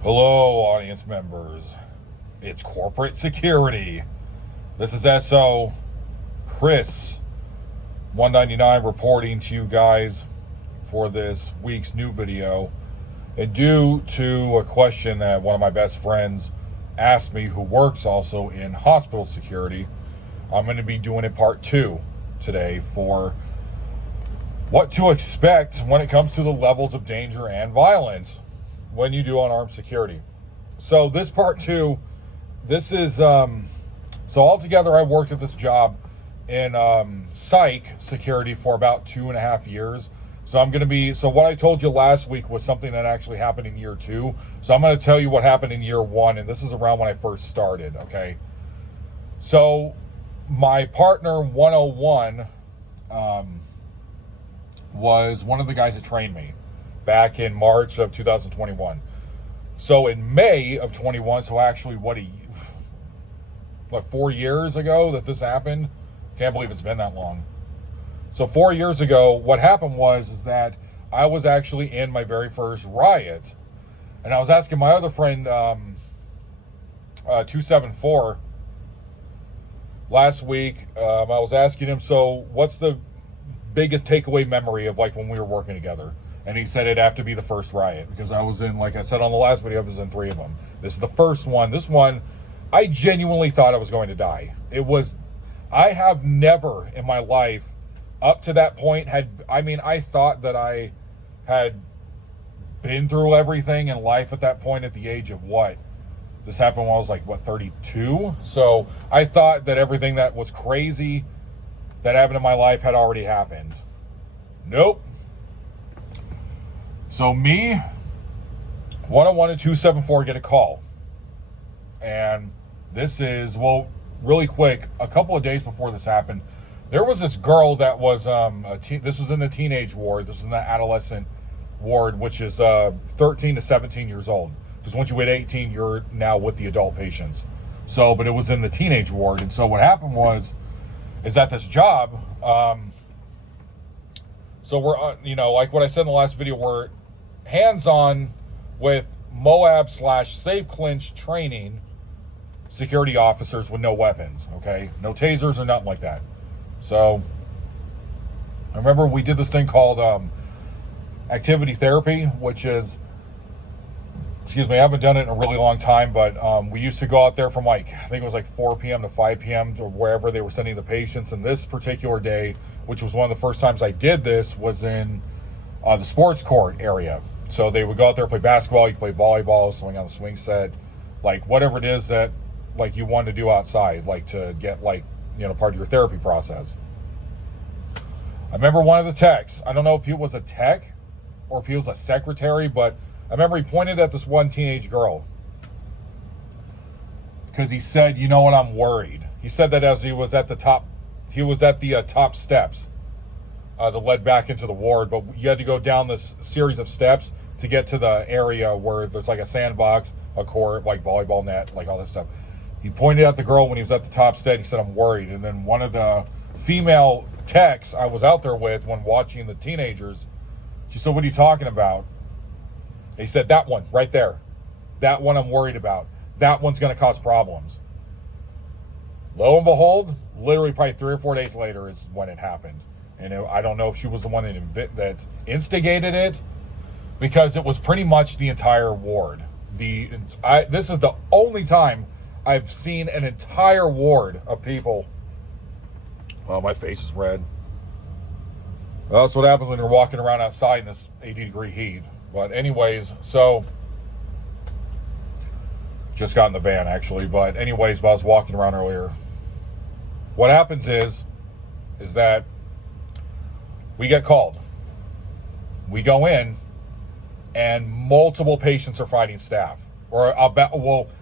Hello, audience members. It's corporate security. This is SO Chris 199 reporting to you guys for this week's new video. And due to a question that one of my best friends asked me, who works also in hospital security, I'm going to be doing a part 2 today for what to expect when it comes to the levels of danger and violence when you do unarmed security. So this part 2, this is so altogether I worked at this job in psych security for about 2.5 years. So what I told you last week was something that actually happened in year 2. So I'm going to tell you what happened in year 1, and this is around when I first started, okay? So my partner 101 was one of the guys that trained me back in March of 2021. So in May of 21, so actually 4 years ago that this happened? Can't believe it's been that long. So 4 years ago, what happened was that I was actually in my very first riot. And I was asking my other friend, 274, last week, I was asking him, so what's the biggest takeaway memory of like when we were working together? And he said it'd have to be the first riot, because I was in, like I said on the last video, I was in 3 of them. This is the first one. This one, I genuinely thought I was going to die. I have never in my life up to that point I thought that I had been through everything in life at that point at the age of what? This happened when I was 32? So I thought that everything that was crazy that happened in my life had already happened. Nope. So me, 101 and 274 get a call. And this is, really quick, a couple of days before this happened, there was this girl that was, this was in the teenage ward. This is in the adolescent ward, which is 13 to 17 years old. Because once you hit 18, you're now with the adult patients. So, but it was in the teenage ward. And so what happened is at this job, so we're, like what I said in the last video, we're hands-on with Moab/safe clinch training security officers with no weapons, okay? No tasers or nothing like that. So I remember we did this thing called activity therapy, which is, I haven't done it in a really long time, but we used to go out there from I think it was 4 p.m. to 5 p.m. to wherever they were sending the patients. And this particular day, which was one of the first times I did this, was in the sports court area. So they would go out there, play basketball, you could play volleyball, swing on the swing set, whatever it is that you want to do outside, to get part of your therapy process. I remember one of the techs, I don't know if he was a tech or if he was a secretary, but I remember he pointed at this one teenage girl because he said, you know what, I'm worried. He said that as he was at the top steps that led back into the ward, but you had to go down this series of steps to get to the area where there's a sandbox, a court, volleyball net, all this stuff. He pointed at the girl when he was at the top step. He said, I'm worried. And then one of the female techs I was out there with when watching the teenagers, she said, what are you talking about? And he said, that one right there. That one I'm worried about. That one's going to cause problems. Lo and behold, literally probably 3 or 4 days later is when it happened. And I don't know if she was the one that instigated it, because it was pretty much the entire ward. This is the only time I've seen an entire ward of people. Well, my face is red. Well, that's what happens when you're walking around outside in this 80-degree heat. But anyways, so just got in the van actually. But anyways, I was walking around earlier. What happens is that we get called. We go in, and multiple patients are fighting staff,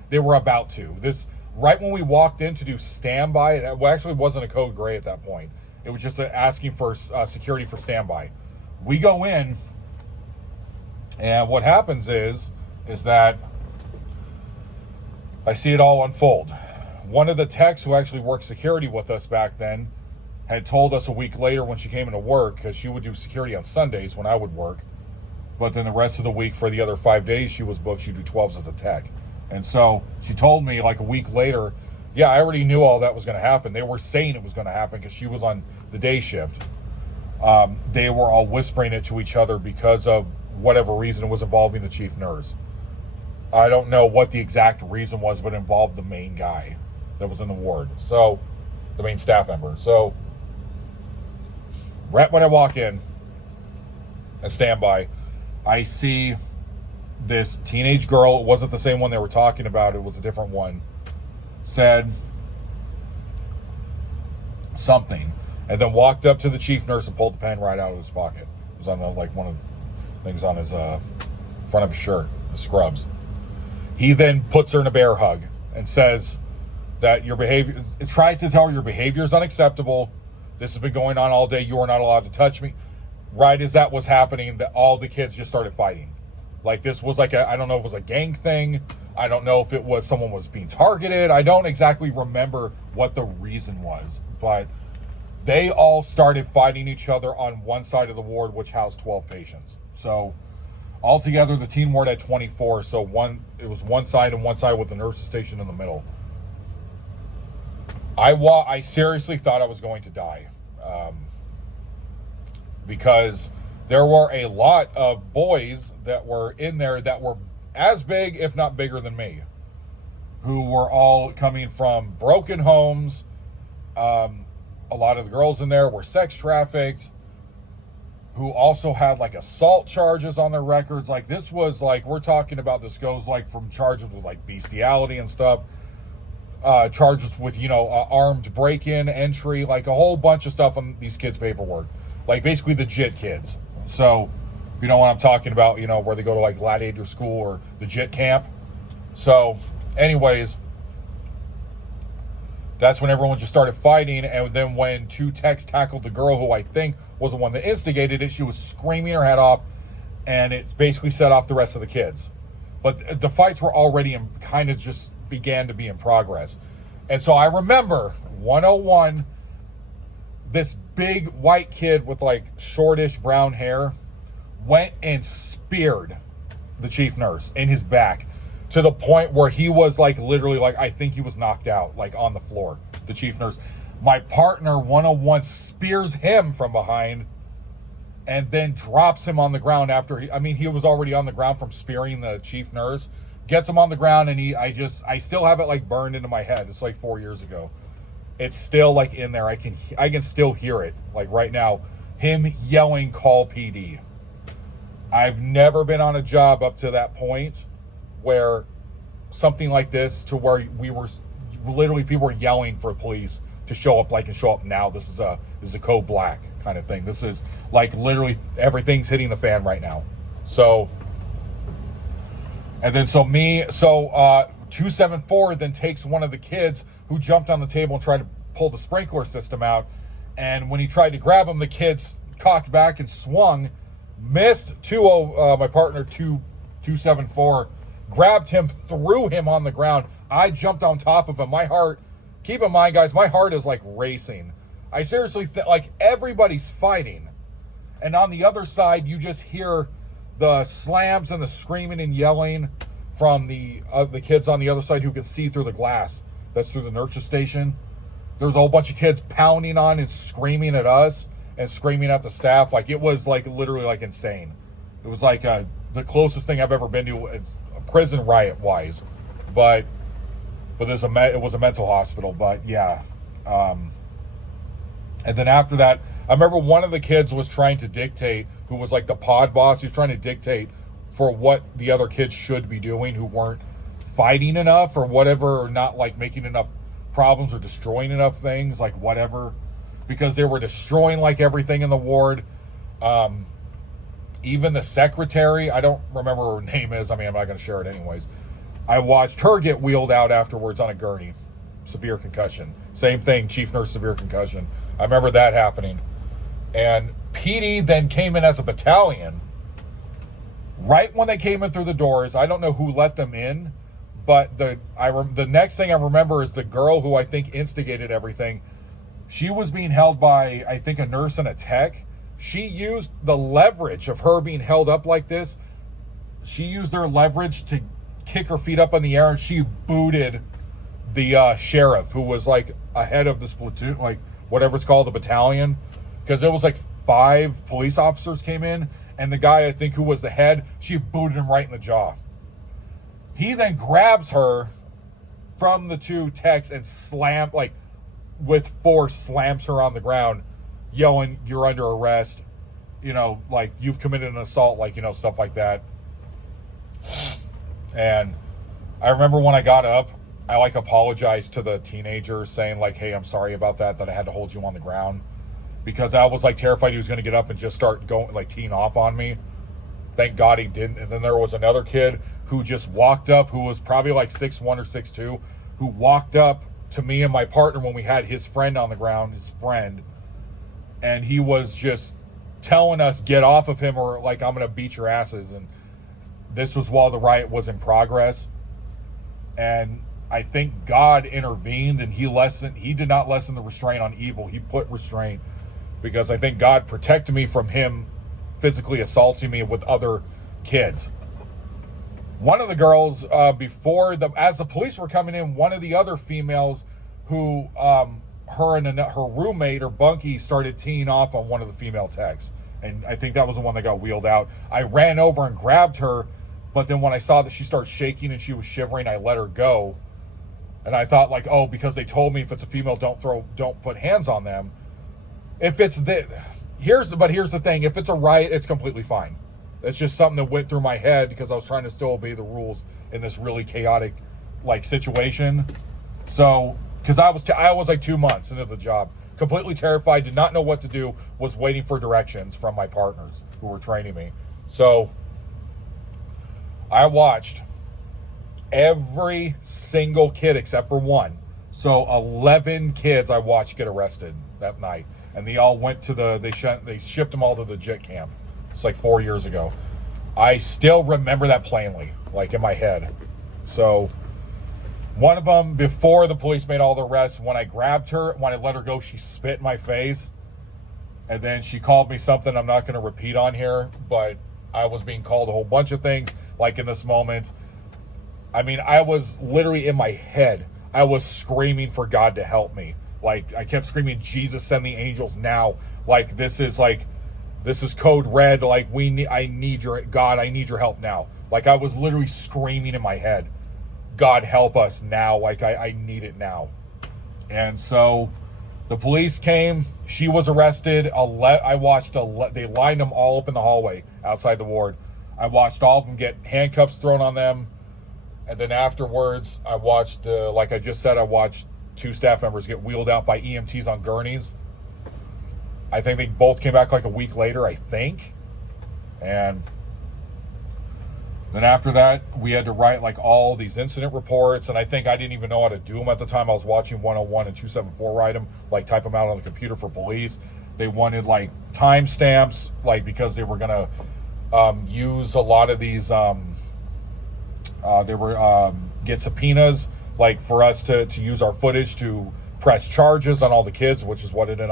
they were about to. This right when we walked in to do standby. It actually wasn't a code gray at that point. It was just asking for security for standby. We go in, and what happens is that I see it all unfold. One of the techs who actually worked security with us back then had told us a week later when she came into work, because she would do security on Sundays when I would work, But then the rest of the week, for the other 5 days she was booked, she'd do 12s as a tech. And so she told me like a week later, yeah, I already knew all that was going to happen. They were saying it was going to happen because she was on the day shift. They were all whispering it to each other because of whatever reason it was involving the chief nurse. I don't know what the exact reason was, but it involved the main guy that was in the ward. So, the main staff member. So, right when I walk in and stand by, I see this teenage girl. It wasn't the same one they were talking about. It was a different one. Said something. And then walked up to the chief nurse and pulled the pen right out of his pocket. It was on the, like one of the things on his front of his shirt, the scrubs. He then puts her in a bear hug and says that your behavior, it tries to tell her your behavior is unacceptable. This has been going on all day. You are not allowed to touch me. Right as that was happening, that all the kids just started fighting. Like this was like I don't know if it was a gang thing. I don't know if it was someone was being targeted. I don't exactly remember what the reason was, but they all started fighting each other on one side of the ward, which housed 12 patients. So altogether, the teen ward had 24. So it was one side and one side with the nurses station in the middle. I seriously thought I was going to die because there were a lot of boys that were in there that were as big, if not bigger than me, who were all coming from broken homes. A lot of the girls in there were sex trafficked, who also had like assault charges on their records. Like this was like, we're talking about, this goes like from charges with like bestiality and stuff, charges with, armed break-in entry, like a whole bunch of stuff on these kids' paperwork. Like basically the JIT kids. So if you know what I'm talking about, where they go to like gladiator school or the JIT camp. So anyways, that's when everyone just started fighting. And then when two techs tackled the girl who I think was the one that instigated it, she was screaming her head off, and it basically set off the rest of the kids. But the fights were already kind of just began to be in progress. And so I remember 101, this big white kid with like shortish brown hair went and speared the chief nurse in his back, to the point where he was like literally like, I think he was knocked out, like on the floor, the chief nurse. My partner 101 spears him from behind and then drops him on the ground after he was already on the ground from spearing the chief nurse, gets him on the ground, and I still have it like burned into my head. It's like 4 years ago. It's still like in there. I can still hear it like right now. Him yelling, "Call PD." I've never been on a job up to that point where something like this, to where we were literally, people were yelling for police to show up, like, and show up now. This is a code black kind of thing. This is like literally everything's hitting the fan right now. So, and then 274 then takes one of the kids who jumped on the table and tried to pull the sprinkler system out. And when he tried to grab him, the kids cocked back and swung, missed my partner 274, grabbed him, threw him on the ground. I jumped on top of him. My heart, keep in mind, guys, my heart is like racing. I seriously like everybody's fighting. And on the other side, you just hear the slams and the screaming and yelling from the kids on the other side who can see through the glass that's through the nurture station. There was a whole bunch of kids pounding on and screaming at us and screaming at the staff. Like, it was like literally like insane. It was like the closest thing I've ever been to a prison riot wise, but it was a mental hospital. But yeah, and then after that, I remember one of the kids was trying to dictate, who was like the pod boss. He was trying to dictate for what the other kids should be doing who weren't fighting enough or whatever, or not like making enough problems or destroying enough things, like whatever, because they were destroying like everything in the ward. Even the secretary, I don't remember what her name is. I'm not going to share it anyways. I watched her get wheeled out afterwards on a gurney. Severe concussion. Same thing, chief nurse, severe concussion. I remember that happening. And PD then came in as a battalion. Right when they came in through the doors, I don't know who let them in, but the next thing I remember is the girl who I think instigated everything. She was being held by, I think, a nurse and a tech. she used the leverage of her being held up like this. She used their leverage to kick her feet up in the air, and she booted the sheriff, who was like ahead of this platoon, like whatever it's called, the battalion, because it was like 5 police officers came in, and the guy, I think, who was the head, she booted him right in the jaw. He then grabs her from the 2 techs and like with force slams her on the ground, yelling, "You're under arrest," like you've committed an assault, like, stuff like that. And I remember when I got up, I like apologized to the teenager, saying like, "Hey, I'm sorry about that I had to hold you on the ground," because I was like terrified he was going to get up and just start going like teeing off on me. Thank God he didn't. And then there was another kid who just walked up, who was probably like 6'1" or 6'2", who walked up to me and my partner when we had his friend on the ground, and he was just telling us, "Get off of him, or like I'm going to beat your asses." And this was while the riot was in progress. And I think God intervened, and he did not lessen the restraint on evil. He put restraint, because I think God protected me from him physically assaulting me with other kids. One of the girls, as the police were coming in, one of the other females who, her and her roommate or bunkie started teeing off on one of the female techs. And I think that was the one that got wheeled out. I ran over and grabbed her, but then when I saw that she started shaking and she was shivering, I let her go. And I thought like, oh, because they told me if it's a female, don't put hands on them. Here's the thing, if it's a riot, it's completely fine. It's just something that went through my head because I was trying to still obey the rules in this really chaotic like situation. So, because I was like 2 months into the job, completely terrified, did not know what to do, was waiting for directions from my partners who were training me. So I watched every single kid except for one. So 11 kids I watched get arrested that night, and they all went to they shipped them all to the JIT camp. It's like 4 years ago. I still remember that plainly, like in my head. So one of them, before the police made all the arrests, when I grabbed her, when I let her go, she spit in my face. And then she called me something I'm not going to repeat on here, but I was being called a whole bunch of things, like in this moment. I mean, I was literally in my head. I was screaming for God to help me. Like, I kept screaming, "Jesus, send the angels now." Like, this is code red. Like, I need your help now. Like, I was literally screaming in my head, "God, help us now. Like, I need it now." And so the police came. She was arrested. They lined them all up in the hallway outside the ward. I watched all of them get handcuffs thrown on them. And then afterwards, I watched, like I just said, I watched 2 staff members get wheeled out by EMTs on gurneys. I think they both came back like a week later, I think. And then after that, we had to write like all these incident reports. And I think I didn't even know how to do them at the time. I was watching 101 and 274 write them, like type them out on the computer for police. They wanted like timestamps, like because they were going to use a lot of these, get subpoenas, like for us to use our footage to press charges on all the kids, which is what ended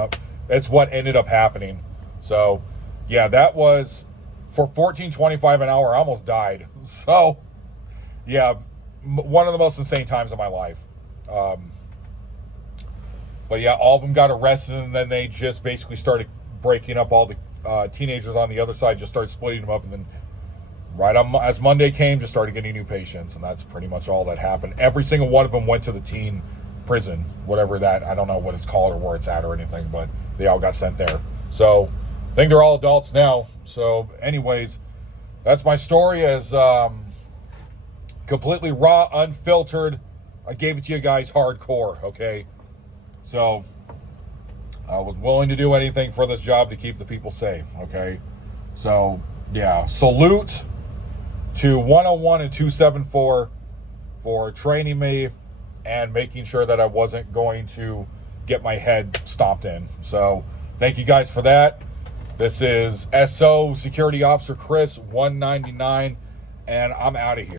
up happening. So yeah, that was for $14.25 an hour. I almost died. So yeah, one of the most insane times of my life. But yeah, all of them got arrested, and then they just basically started breaking up all the teenagers on the other side, just started splitting them up, and then as Monday came, just started getting new patients, and that's pretty much all that happened. Every single one of them went to the teen prison, whatever that, I don't know what it's called or where it's at or anything, but they all got sent there. So I think they're all adults now. So anyways, that's my story, as completely raw, unfiltered. I gave it to you guys hardcore, okay? So I was willing to do anything for this job to keep the people safe, okay? So yeah, salute to 101 and 274 for training me and making sure that I wasn't going to get my head stomped in. So thank you guys for that. This is SO Security Officer Chris 199, and I'm out of here.